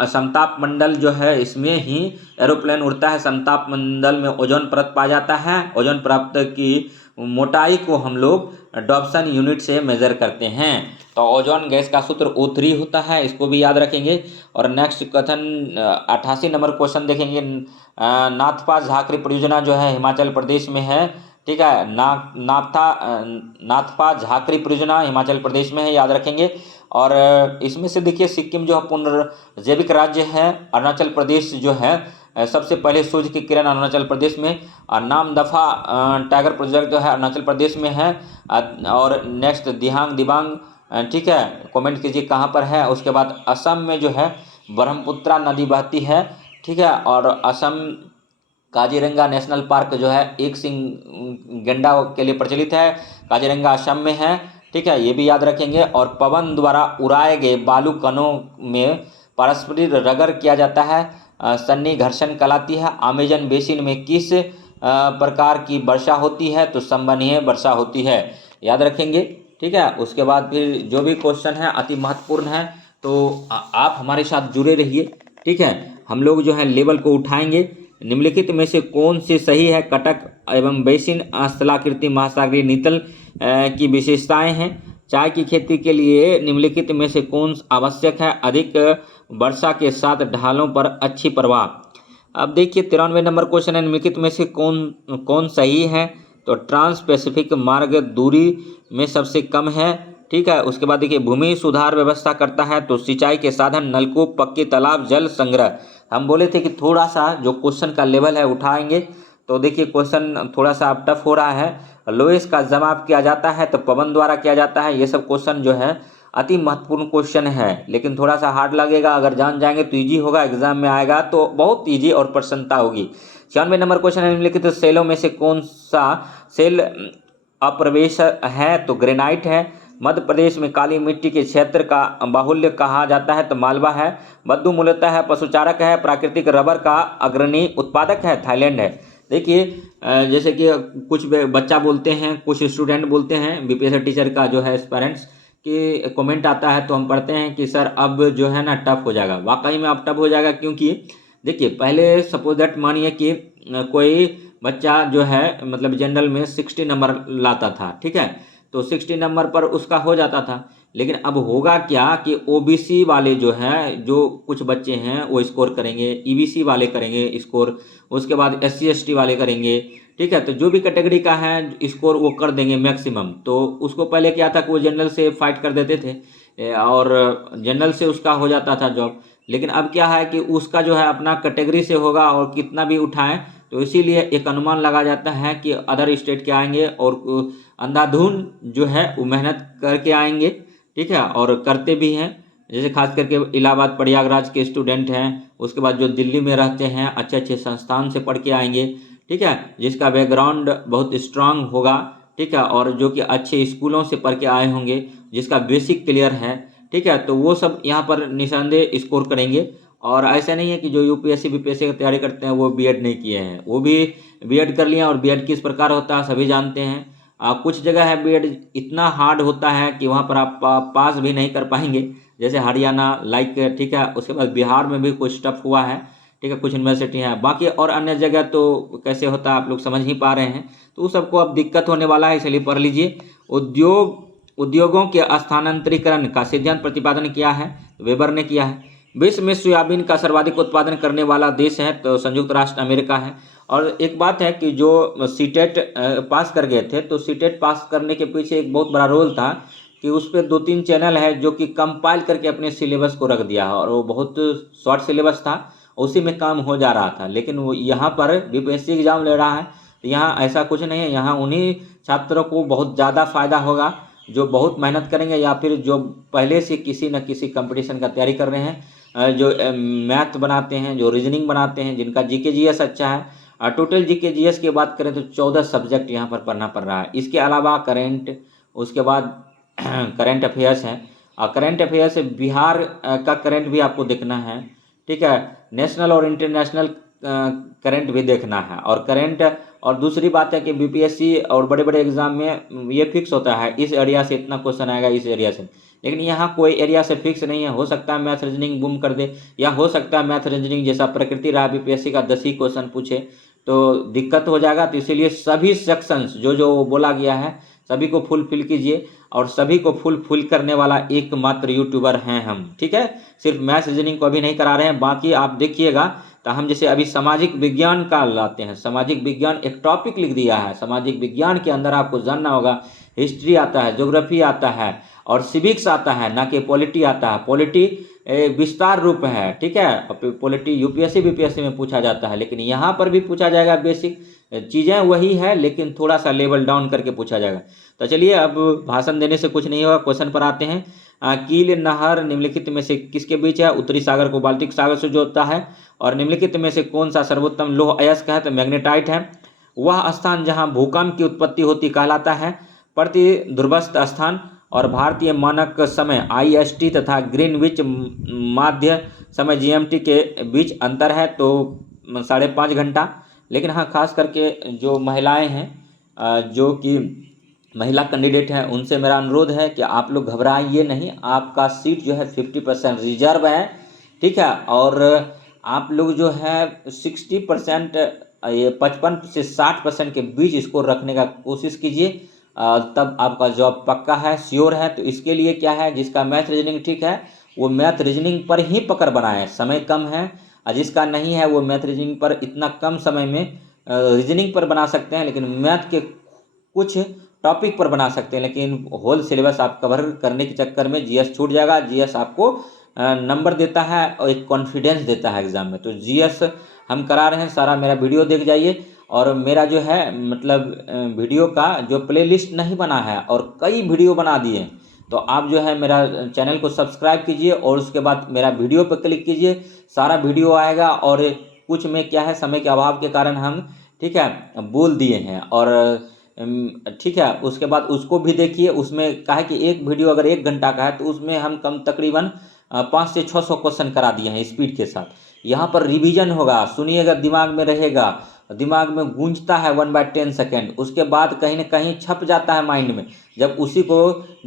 समताप मंडल जो है इसमें ही एरोप्लेन उड़ता है। समताप मंडल में ओजोन परत पाया जाता है। ओजोन परत की मोटाई को हम लोग डॉप्सन यूनिट से मेजर करते हैं। तो ओजोन गैस का सूत्र O3 होता है, इसको भी याद रखेंगे। और नेक्स्ट कथन 88 नंबर क्वेश्चन देखेंगे। नाथपा झाकरी परियोजना जो है हिमाचल प्रदेश में है, ठीक है। नाथपा झाकरी परियोजना हिमाचल प्रदेश में है, याद रखेंगे। और इसमें से देखिए सिक्किम जो पुनर्जैविक राज्य है, अरुणाचल प्रदेश जो है सबसे पहले सूर्य की किरण अरुणाचल प्रदेश में, और नामदफा टाइगर प्रोजेक्ट जो है अरुणाचल प्रदेश में है। और नेक्स्ट दिबांग, ठीक है, कमेंट कीजिए कहाँ पर है। उसके बाद असम में जो है ब्रह्मपुत्रा नदी बहती है, ठीक है। और असम काजीरंगा नेशनल पार्क जो है एक सिंह गेंडा के लिए प्रचलित है। काजीरंगा असम में है, ठीक है, ये भी याद रखेंगे। और पवन द्वारा उड़ाए गए बालू कणों में पारस्परिक रगड़ किया जाता है, सन्नी घर्षण कहलाती है। अमेजन बेसिन में किस प्रकार की वर्षा होती है? तो संवहनीय वर्षा होती है, याद रखेंगे, ठीक है। उसके बाद फिर जो भी क्वेश्चन है अति महत्वपूर्ण है, तो आप हमारे साथ जुड़े रहिए, ठीक है। हम लोग जो है लेवल को उठाएंगे। निम्नलिखित में से कौन सी सही है? कटक एवं बेसिन स्थलाकृति महासागरीय नितल की विशेषताएं हैं। चाय की खेती के लिए निम्नलिखित में से कौन आवश्यक है? अधिक वर्षा के साथ ढालों पर अच्छी प्रवाह। अब देखिए 93 नंबर क्वेश्चन है। निम्नलिखित में से कौन सही है? तो ट्रांस पैसिफिक मार्ग दूरी में सबसे कम है, ठीक है। उसके बाद देखिए भूमि सुधार व्यवस्था करता है, तो सिंचाई के साधन नलकूप, पक्के तालाब, जल संग्रह। हम बोले थे कि थोड़ा सा जो क्वेश्चन का लेवल है उठाएंगे, तो देखिए क्वेश्चन थोड़ा सा अब टफ हो रहा है। लोएस का जवाब किया जाता है तो पवन द्वारा किया जाता है। ये सब क्वेश्चन जो है अति महत्वपूर्ण क्वेश्चन है, लेकिन थोड़ा सा हार्ड लगेगा। अगर जान जाएंगे तो ईजी होगा, एग्जाम में आएगा तो बहुत ईजी और प्रसन्नता होगी। 96 नंबर क्वेश्चन है। निम्नलिखित सेलों में से कौन सा सेल अप्रवेश है? तो ग्रेनाइट है। मध्य प्रदेश में काली मिट्टी के क्षेत्र का बाहुल्य कहा जाता है, तो मालवा है। बद्दू मूलतः है पशुचारक है। प्राकृतिक रबर का अग्रणी उत्पादक है, थाईलैंड है। देखिए जैसे कि कुछ बच्चा बोलते हैं, कुछ स्टूडेंट बोलते हैं, बीपीएससी टीचर का जो है पेरेंट्स कि कमेंट आता है तो हम पढ़ते हैं कि सर अब जो है ना टफ हो जाएगा। वाकई में अब टफ हो जाएगा, क्योंकि देखिए पहले सपोज दैट मानिए कि कोई बच्चा जो है मतलब जनरल में 60 नंबर लाता था, ठीक है, तो 60 नंबर पर उसका हो जाता था। लेकिन अब होगा क्या कि ओबीसी वाले जो हैं, जो कुछ बच्चे हैं वो स्कोर करेंगे, ईबीसी वाले करेंगे स्कोर, उसके बाद एससी एसटी वाले करेंगे, ठीक है। तो जो भी कैटेगरी का है स्कोर वो कर देंगे मैक्सिमम। तो उसको पहले क्या था कि वो जनरल से फाइट कर देते थे और जनरल से उसका हो जाता था जॉब। लेकिन अब क्या है कि उसका जो है अपना कैटेगरी से होगा और कितना भी उठाएं, तो इसीलिए एक अनुमान लगा जाता है कि अदर स्टेट के आएंगे और अंधाधुन जो है वो मेहनत करके आएंगे, ठीक है, और करते भी हैं। जैसे खास करके इलाहाबाद प्रयागराज के स्टूडेंट हैं, उसके बाद जो दिल्ली में रहते हैं अच्छे अच्छे संस्थान से पढ़ के आएंगे, ठीक है, जिसका बैकग्राउंड बहुत स्ट्रांग होगा, ठीक है, और जो कि अच्छे स्कूलों से पढ़ के आए होंगे, जिसका बेसिक क्लियर है, ठीक है, तो वो सब यहाँ पर निशानदेह स्कोर करेंगे। और ऐसा नहीं है कि जो यूपीएससी बीपीएससी की तैयारी करते हैं वो बीएड नहीं किए हैं, वो भी बीएड कर लिए। और बीएड किस प्रकार होता है सभी जानते हैं। कुछ जगह है बीएड इतना हार्ड होता है कि वहाँ पर आप पास भी नहीं कर पाएंगे, जैसे हरियाणा लाइक, ठीक है। उसके बाद बिहार में भी कुछ टफ हुआ है, ठीक है, कुछ यूनिवर्सिटी हैं। बाकी और अन्य जगह तो कैसे होता है आप लोग समझ ही पा रहे हैं, तो उस सबको अब दिक्कत होने वाला है, इसलिए पढ़ लीजिए। उद्योगों के स्थानांतरीकरण का सिद्धांत प्रतिपादन किया है, वेबर ने किया है। विश्व में सोयाबीन का सर्वाधिक उत्पादन करने वाला देश है, तो संयुक्त राष्ट्र अमेरिका है। और एक बात है कि जो सीटेट पास कर गए थे, तो सीटेट पास करने के पीछे एक बहुत बड़ा रोल था कि उस पर 2-3 चैनल है जो कि कंपाइल करके अपने सिलेबस को रख दिया, और वो बहुत शॉर्ट सिलेबस था, उसी में काम हो जा रहा था। लेकिन वो यहाँ पर बीपीएससी एग्जाम ले रहा है, तो यहाँ ऐसा कुछ नहीं है। यहाँ उन्हीं छात्रों को बहुत ज़्यादा फायदा होगा जो बहुत मेहनत करेंगे, या फिर जो पहले से किसी न किसी कंपटीशन का तैयारी कर रहे हैं। जो मैथ बनाते हैं, जो रीजनिंग बनाते हैं, जिनका जीके जीएस अच्छा है। टोटल जीके जीएस की बात करें तो 14 सब्जेक्ट यहाँ पर पढ़ना पड़ रहा है। इसके अलावा करेंट, उसके बाद करंट अफेयर्स हैं, और करंट अफेयर्स से बिहार का करंट भी आपको देखना है, ठीक है। नेशनल और इंटरनेशनल करंट भी देखना है। और करंट, और दूसरी बात है कि बीपीएससी और बड़े बड़े एग्जाम में ये फिक्स होता है इस एरिया से इतना क्वेश्चन आएगा, इस एरिया से, लेकिन यहाँ कोई एरिया से फिक्स नहीं है। हो सकता है मैथ रीजनिंग बूम कर दे, या हो सकता है मैथ रीजनिंग जैसा प्रकृति रहा बीपीएससी का 10 ही क्वेश्चन पूछे तो दिक्कत हो जाएगा। तो इसीलिए सभी सेक्शंस जो जो बोला गया है सभी को फुलफिल कीजिए, और सभी को फुलफिल करने वाला एकमात्र यूट्यूबर हैं हम, ठीक है। सिर्फ मैथ रीजनिंग को अभी नहीं करा रहे हैं, बाकी आप देखिएगा। तो हम जैसे अभी सामाजिक विज्ञान का लाते हैं, सामाजिक विज्ञान एक टॉपिक लिख दिया है। सामाजिक विज्ञान के अंदर आपको जानना होगा, हिस्ट्री आता है, ज्योग्राफी आता है, और सिविक्स आता है, ना कि पॉलिटी आता है। पॉलिटी विस्तार रूप है, ठीक है। पॉलिटी यूपीएससी बीपीएससी में पूछा जाता है, लेकिन यहाँ पर भी पूछा जाएगा। बेसिक चीज़ें वही है, लेकिन थोड़ा सा लेवल डाउन करके पूछा जाएगा। तो चलिए, अब भाषण देने से कुछ नहीं होगा, क्वेश्चन पर आते हैं। कील नहर निम्नलिखित में से किसके बीच है? उत्तरी सागर को बाल्टिक सागर से जोड़ता है। और निम्नलिखित में से कौन सा सर्वोत्तम लौह अयस्क है? तो मैग्नेटाइट है। वह स्थान जहाँ भूकंप की उत्पत्ति होती कहलाता है प्रति ध्रुवस्थ स्थान। और भारतीय मानक समय IST तथा ग्रीनविच माध्य समय GMT के बीच अंतर है तो 5.5 घंटा। लेकिन हाँ, खास करके जो महिलाएं हैं, जो कि महिला कैंडिडेट हैं, उनसे मेरा अनुरोध है कि आप लोग घबराइए नहीं। आपका सीट जो है 50% रिजर्व है, ठीक है। और आप लोग जो है 60%, ये 55 से 60% के बीच इसको रखने का कोशिश कीजिए, तब आपका जॉब पक्का है, श्योर है। तो इसके लिए क्या है, जिसका मैथ रीजनिंग ठीक है वो मैथ रीजनिंग पर ही पकड़ बनाए, समय कम है। और जिसका नहीं है वो मैथ रीजनिंग पर इतना कम समय में रीजनिंग पर बना सकते हैं, लेकिन मैथ के कुछ टॉपिक पर बना सकते हैं। लेकिन होल सिलेबस आप कवर करने के चक्कर में जीएस छूट जाएगा। जीएस आपको नंबर देता है और एक कॉन्फिडेंस देता है एग्जाम में। तो जीएस हम करा रहे हैं, सारा मेरा वीडियो देख जाइए। और मेरा जो है मतलब वीडियो का जो प्लेलिस्ट नहीं बना है और कई वीडियो बना दिए, तो आप जो है मेरा चैनल को सब्सक्राइब कीजिए और उसके बाद मेरा वीडियो पर क्लिक कीजिए, सारा वीडियो आएगा। और कुछ में क्या है, समय के अभाव के कारण हम, ठीक है, बोल दिए हैं। और ठीक है, उसके बाद उसको भी देखिए। उसमें कहा है कि एक वीडियो अगर 1 घंटा का है तो उसमें हम तकरीबन 500 से 600 क्वेश्चन करा दिए हैं स्पीड के साथ। यहाँ पर रिवीजन होगा, सुनिएगा, दिमाग में रहेगा, दिमाग में गूंजता है 1/10 सेकेंड। उसके बाद कहीं ना कहीं छप जाता है माइंड में। जब उसी को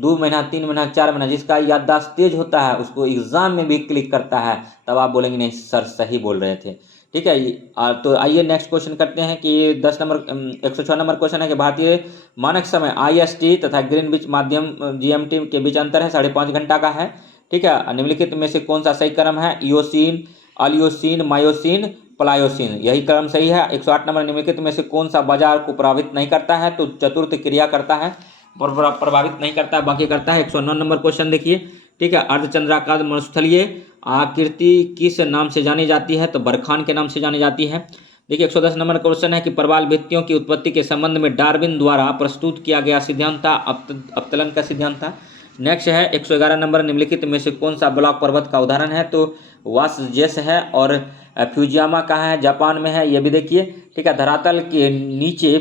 2 महीना, 3 महीना, 4 महीना, जिसका याददाश्त तेज होता है उसको एग्जाम में भी क्लिक करता है, तब आप बोलेंगे नहीं सर सही बोल रहे थे, ठीक है। तो आइए नेक्स्ट क्वेश्चन करते हैं कि 106 नंबर क्वेश्चन है कि भारतीय मानक समय IST तथा ग्रीनविच माध्यम GMT के बीच अंतर है 5.5 घंटा का है, ठीक है। निम्नलिखित में से कौन सा सही क्रम है? इयोसीन, अलियोसिन, मायोसिन, प्लायोसिन, यही क्रम सही है। 108 नंबर निम्नलिखित में से कौन सा बाजार को प्रभावित नहीं करता है? तो चतुर्थ क्रिया करता है, प्रभावित नहीं करता है, बाकी करता है। 109 नंबर क्वेश्चन देखिए, ठीक है। अर्धचंद्राकार मरुस्थलीय आकृति किस नाम से जानी जाती है? तो बरखान के नाम से जानी जाती है। देखिए 110 नंबर क्वेश्चन है कि प्रवाल भित्तियों की उत्पत्ति के संबंध में डार्विन द्वारा प्रस्तुत किया गया सिद्धांत था अवतलन का सिद्धांत था। नेक्स्ट है 111 नंबर, निम्नलिखित में से कौन सा ब्लॉक पर्वत का उदाहरण है? तो वासजेस है, और फ्यूजियामा का है, जापान में है, ये भी देखिए, ठीक है। धरातल के नीचे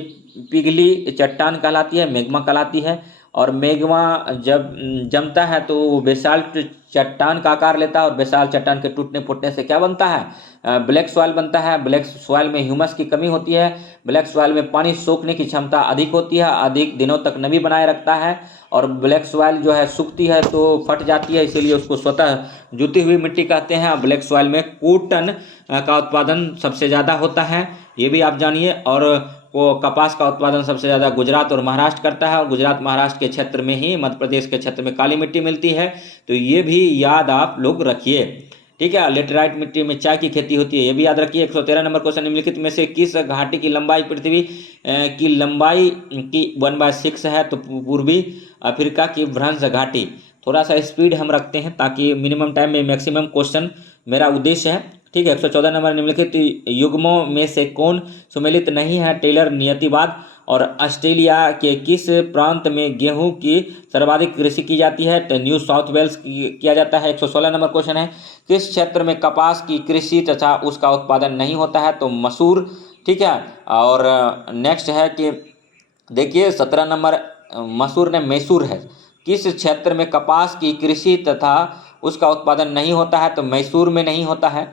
पिघली चट्टान कहलाती है, मैग्मा कहलाती है। और मैग्मा जब जमता है तो वो बेसाल्ट चट्टान का आकार लेता है, और बेसाल्ट चट्टान के टूटने फूटने से क्या बनता है? ब्लैक सॉइल बनता है। ब्लैक सॉइल में ह्यूमस की कमी होती है, ब्लैक सॉइल में पानी सोखने की क्षमता अधिक होती है, अधिक दिनों तक नमी बनाए रखता है। और ब्लैक सॉइल जो है सूखती है तो फट जाती है, इसीलिए उसको स्वतः जुती हुई मिट्टी कहते हैं। और ब्लैक सॉइल में कॉटन का उत्पादन सबसे ज़्यादा होता है, ये भी आप जानिए। और वो कपास का उत्पादन सबसे ज़्यादा गुजरात और महाराष्ट्र करता है, और गुजरात महाराष्ट्र के क्षेत्र में ही मध्य प्रदेश के क्षेत्र में काली मिट्टी मिलती है। तो ये भी याद आप लोग रखिए, ठीक है। लेटेराइट मिट्टी में चाय की खेती होती है, ये भी याद रखिए। 113 नंबर क्वेश्चन, निम्नलिखित में से किस घाटी की लंबाई पृथ्वी की लंबाई की 1/6 है? तो पूर्वी अफ्रीका की भ्रंश घाटी। थोड़ा सा स्पीड हम रखते हैं ताकि मिनिमम टाइम में मैक्सिमम क्वेश्चन मेरा उद्देश्य है, ठीक है। 114 नंबर, निम्नलिखित युग्मों में से कौन सुमेलित नहीं है? टेलर नियतिवाद, और ऑस्ट्रेलिया के किस प्रांत में गेहूं की सर्वाधिक कृषि की जाती है? तो न्यू साउथ वेल्स किया जाता है। 116 नंबर क्वेश्चन है, किस क्षेत्र में कपास की कृषि तथा उसका उत्पादन नहीं होता है? तो मसूर। ठीक है। और नेक्स्ट है कि देखिए 17 नंबर मसूर ने मैसूर है। किस क्षेत्र में कपास की कृषि तथा उसका उत्पादन नहीं होता है? तो मैसूर में नहीं होता है।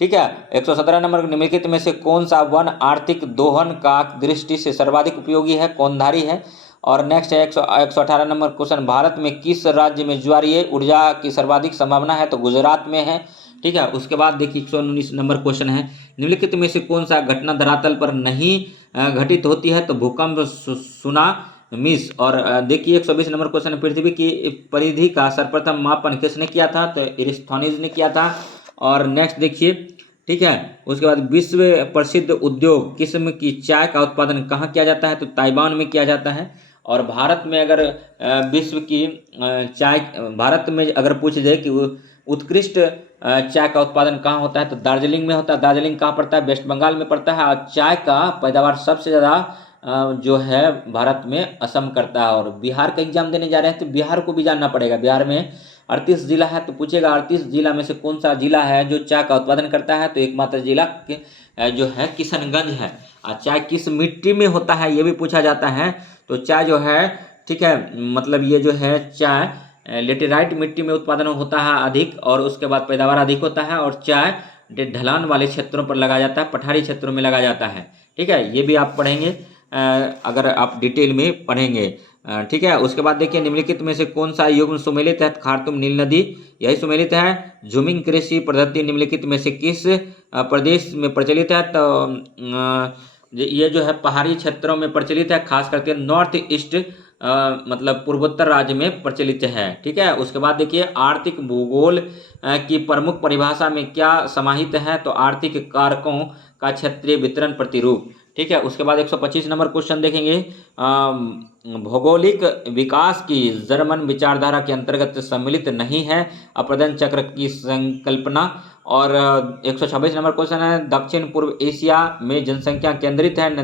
ठीक है। 117 नंबर, निम्नलिखित में से कौन सा वन आर्थिक दोहन का दृष्टि से सर्वाधिक उपयोगी है? कौनधारी है। और नेक्स्ट है 118 नंबर क्वेश्चन, भारत में किस राज्य में ज्वारीय ऊर्जा की सर्वाधिक संभावना है? तो गुजरात में है। ठीक है। उसके बाद देखिए 119 नंबर क्वेश्चन है, निम्नलिखित में से कौन सा घटना धरातल पर नहीं घटित होती है? तो भूकंप, सुनामीस। और देखिए 120 नंबर क्वेश्चन, पृथ्वी की परिधि का सर्वप्रथम मापन किसने किया था? तो एरिस्थोनीज ने किया था। और नेक्स्ट देखिए, ठीक है, उसके बाद विश्व प्रसिद्ध उद्योग किस्म की चाय का उत्पादन कहाँ किया जाता है? तो ताइवान में किया जाता है। और भारत में अगर विश्व की चाय, भारत में अगर पूछ जाए कि उत्कृष्ट चाय का उत्पादन कहाँ होता है? तो दार्जिलिंग में होता है। दार्जिलिंग कहाँ पड़ता है? वेस्ट बंगाल में पड़ता है। और चाय का पैदावार सबसे ज़्यादा जो है भारत में असम करता है। और बिहार का एग्जाम देने जा रहे हैं तो बिहार को भी जानना पड़ेगा। बिहार में 38 जिला है, तो पूछेगा 38 जिला में से कौन सा जिला है जो चाय का उत्पादन करता है? तो एकमात्र जिला जो है किशनगंज है। और चाय किस मिट्टी में होता है ये भी पूछा जाता है। तो चाय जो है, ठीक है, मतलब ये जो है चाय लेटेराइट मिट्टी में उत्पादन होता है अधिक, और उसके बाद पैदावार अधिक होता है। और चाय ढलान वाले क्षेत्रों पर लगाया जाता है, पठारी क्षेत्रों में लगाया जाता है। ठीक है, ये भी आप पढ़ेंगे अगर आप डिटेल में पढ़ेंगे। ठीक है। उसके बाद देखिए निम्नलिखित में से कौन सा युग्म सुमेलित है? खार्तूम नील नदी यही सुमेलित है। झूमिंग कृषि पद्धति निम्नलिखित में से किस प्रदेश में प्रचलित है? तो ये जो है पहाड़ी क्षेत्रों में प्रचलित है, खास करके नॉर्थ ईस्ट मतलब पूर्वोत्तर राज्य में प्रचलित है। ठीक है। उसके बाद देखिए आर्थिक भूगोल की प्रमुख परिभाषा में क्या समाहित है? तो आर्थिक कारकों का क्षेत्रीय वितरण प्रतिरूप। ठीक है। उसके बाद 125 नंबर क्वेश्चन देखेंगे, भौगोलिक विकास की जर्मन विचारधारा के अंतर्गत सम्मिलित नहीं है अप्रदन चक्र की संकल्पना। और 126 नंबर क्वेश्चन है, दक्षिण पूर्व एशिया में जनसंख्या केंद्रित है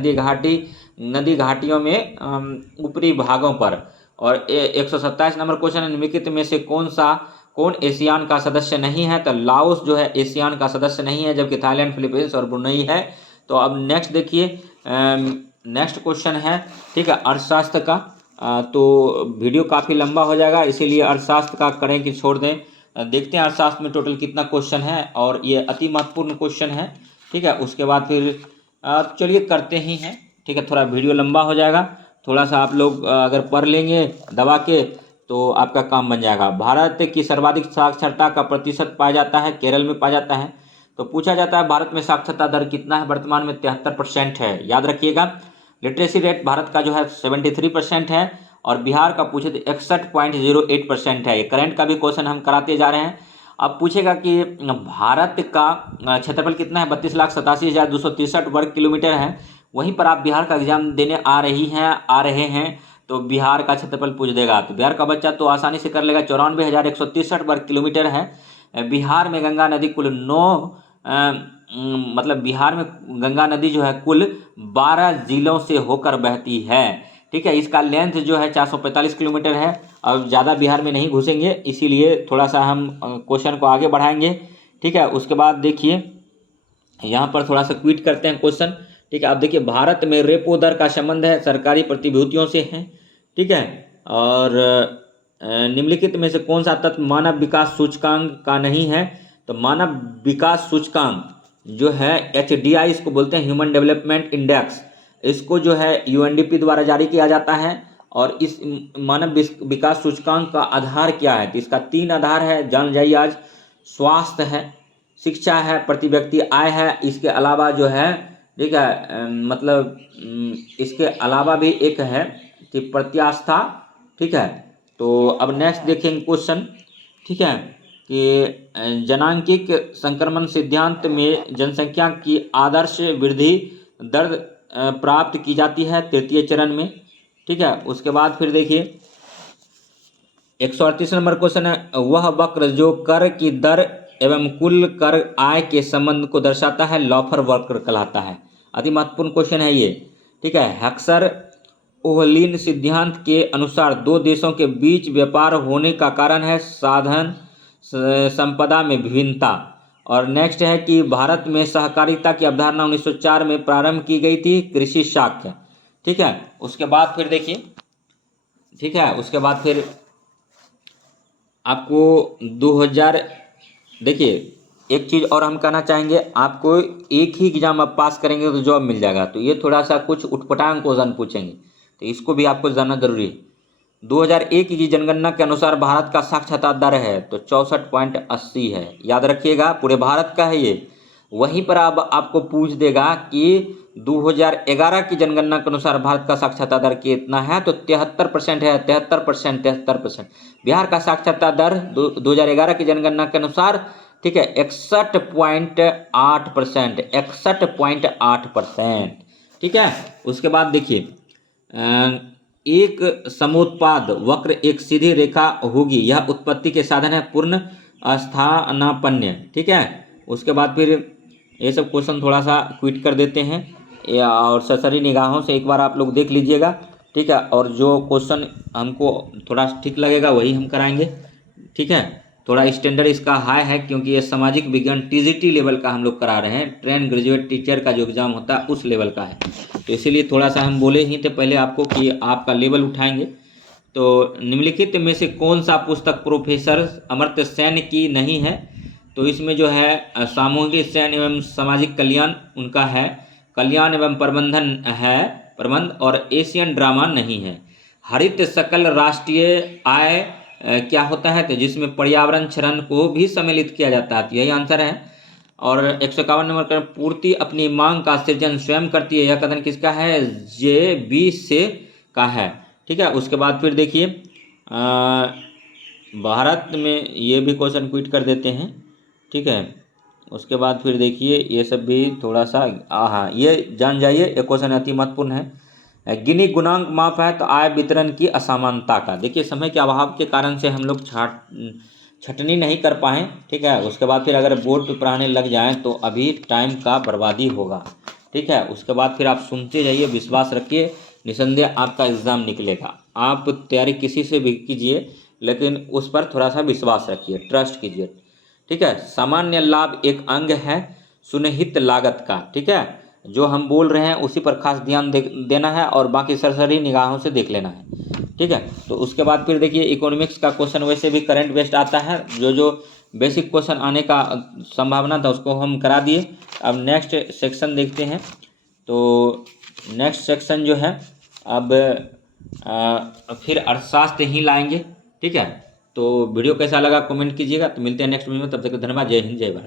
नदी घाटियों में ऊपरी भागों पर। और 127 नंबर क्वेश्चन है, निम्नलिखित में से कौन एशियान का सदस्य नहीं है? तो लाओस जो है एशियान का सदस्य नहीं है, जबकि थाईलैंड, फिलीपींस और ब्रुनई है। तो अब नेक्स्ट देखिए, नेक्स्ट क्वेश्चन है, ठीक है, अर्थशास्त्र का। तो वीडियो काफ़ी लंबा हो जाएगा, इसीलिए अर्थशास्त्र का करें कि छोड़ दें। देखते हैं अर्थशास्त्र में टोटल कितना क्वेश्चन है, और ये अति महत्वपूर्ण क्वेश्चन है। ठीक है। उसके बाद फिर चलिए करते ही हैं। ठीक है, थोड़ा वीडियो लंबा हो जाएगा, थोड़ा सा आप लोग अगर पढ़ लेंगे दबा के तो आपका काम बन जाएगा। भारत की सर्वाधिक साक्षरता का प्रतिशत पाया जाता है केरल में पाया जाता है। तो पूछा जाता है भारत में साक्षरता दर कितना है? वर्तमान में 73% है, याद रखिएगा। लिटरेसी रेट भारत का जो है 73% है, और बिहार का पूछे तो 61.08% है। ये करंट का भी क्वेश्चन हम कराते जा रहे हैं। अब पूछेगा कि भारत का क्षेत्रफल कितना है? 32,87,263 वर्ग किलोमीटर है। वहीं पर आप बिहार का एग्जाम देने आ रहे हैं तो बिहार का क्षेत्रफल पूछ देगा। तो बिहार का बच्चा तो आसानी से कर लेगा, 94,163 वर्ग किलोमीटर है। बिहार में गंगा नदी कुल 9 मतलब बिहार में गंगा नदी जो है कुल 12 जिलों से होकर बहती है। ठीक है। इसका लेंथ जो है 445 किलोमीटर है। अब ज़्यादा बिहार में नहीं घुसेंगे, इसीलिए थोड़ा सा हम क्वेश्चन को आगे बढ़ाएंगे। ठीक है। उसके बाद देखिए यहाँ पर थोड़ा सा क्विट करते हैं क्वेश्चन। ठीक है। अब देखिए भारत में रेपो दर का संबंध है सरकारी प्रतिभूतियों से है। ठीक है। और निम्नलिखित में से कौन सा तत्व मानव विकास सूचकांक का नहीं है? तो मानव विकास सूचकांक जो है HDI इसको बोलते हैं, ह्यूमन डेवलपमेंट इंडेक्स, इसको जो है UNDP द्वारा जारी किया जाता है। और इस मानव विकास सूचकांक का आधार क्या है? तो इसका 3 आधार है, जान जाइए आज। स्वास्थ्य है, शिक्षा है, प्रति व्यक्ति आय है। इसके अलावा जो है, ठीक है, मतलब इसके अलावा भी एक है कि प्रत्यास्था। ठीक है। तो अब नेक्स्ट देखेंगे क्वेश्चन। ठीक है, कि जनांकिक संक्रमण सिद्धांत में जनसंख्या की आदर्श वृद्धि दर प्राप्त की जाती है 3य चरण में। ठीक है। उसके बाद फिर देखिए 138 नंबर क्वेश्चन है, वह वक्र जो कर की दर एवं कुल कर आय के संबंध को दर्शाता है लॉफर वक्र कहलाता है। अति महत्वपूर्ण क्वेश्चन है ये। ठीक है। हेक्सर ओहलीन सिद्धांत के अनुसार दो देशों के बीच व्यापार होने का कारण है साधन संपदा में विभिन्नता। और नेक्स्ट है कि भारत में सहकारिता की अवधारणा 1904 में प्रारंभ की गई थी, कृषि साक्ष्य। ठीक है, उसके बाद फिर देखिए, ठीक है, उसके बाद फिर आपको 2000, देखिए एक चीज़ और हम कहना चाहेंगे, आपको एक ही एग्जाम आप पास करेंगे तो जॉब मिल जाएगा, तो ये थोड़ा सा कुछ उटपटांग क्वेश्चन पूछेंगे, तो इसको भी आपको जानना जरूरी है। 2001 की जनगणना के अनुसार भारत का साक्षरता दर है तो 64.80 है, याद रखिएगा, पूरे भारत का है ये। वहीं पर अब आपको पूछ देगा कि 2011 की जनगणना के अनुसार भारत का साक्षरता दर कितना है, तो 73% है, 73%, 73%। बिहार का साक्षरता दर 2011 की जनगणना के अनुसार, ठीक है, 61.8%, 61.8%। ठीक है, उसके बाद देखिए, एक समोत्पाद वक्र एक सीधी रेखा होगी, यह उत्पत्ति के साधन है पूर्ण स्थानापन्न। ठीक है, उसके बाद फिर ये सब क्वेश्चन थोड़ा सा क्विट कर देते हैं और सरसरी निगाहों से एक बार आप लोग देख लीजिएगा। ठीक है, और जो क्वेश्चन हमको थोड़ा ठीक लगेगा वही हम कराएंगे। ठीक है, थोड़ा स्टैंडर्ड इसका हाई है क्योंकि ये सामाजिक विज्ञान टीजीटी लेवल का हम लोग करा रहे हैं, ट्रेन ग्रेजुएट टीचर का जो एग्ज़ाम होता है उस लेवल का है, तो इसीलिए थोड़ा सा हम बोले ही थे पहले आपको कि आपका लेवल उठाएंगे। तो निम्नलिखित में से कौन सा पुस्तक प्रोफेसर अमर्त्य सेन की नहीं है, तो इसमें जो है सामूहिक चयन एवं सामाजिक कल्याण उनका है, कल्याण एवं प्रबंधन है, प्रबंध, और एशियन ड्रामा नहीं है। हरित सकल राष्ट्रीय आय क्या होता है, तो जिसमें पर्यावरण क्षरण को भी सम्मिलित किया जाता है, तो यही आंसर है। और 151 नंबर का, पूर्ति अपनी मांग का सृजन स्वयं करती है, यह कथन किसका है, जे.बी. से का है। ठीक है, उसके बाद फिर देखिए भारत में ये भी क्वेश्चन क्विट कर देते हैं। ठीक है, उसके बाद फिर देखिए ये सब भी थोड़ा सा, हाँ ये जान जाइए, ये क्वेश्चन अति महत्वपूर्ण है। गिनी गुणांक माप है तो आय वितरण की असमानता का। देखिए समय के अभाव के कारण से हम लोग छटनी नहीं कर पाए। ठीक है, उसके बाद फिर अगर बोर्ड पे पढ़ाने लग जाएं तो अभी टाइम का बर्बादी होगा। ठीक है, उसके बाद फिर आप सुनते जाइए, विश्वास रखिए, निसंदेह आपका एग्ज़ाम निकलेगा। आप तैयारी किसी से भी कीजिए लेकिन उस पर थोड़ा सा विश्वास रखिए, ट्रस्ट कीजिए। ठीक है, सामान्य लाभ एक अंग है सुनिहित लागत का। ठीक है, जो हम बोल रहे हैं उसी पर खास ध्यान देना है और बाकी सरसरी निगाहों से देख लेना है। ठीक है, तो उसके बाद फिर देखिए इकोनॉमिक्स का क्वेश्चन वैसे भी करंट बेस्ड आता है, जो बेसिक क्वेश्चन आने का संभावना था उसको हम करा दिए। अब नेक्स्ट सेक्शन देखते हैं, तो नेक्स्ट सेक्शन जो है अब फिर अर्थशास्त्र ही लाएंगे। ठीक है, तो वीडियो कैसा लगा कमेंट कीजिएगा। तो मिलते हैं नेक्स्ट वीडियो में, तब तक धन्यवाद। जय हिंद, जय भारत।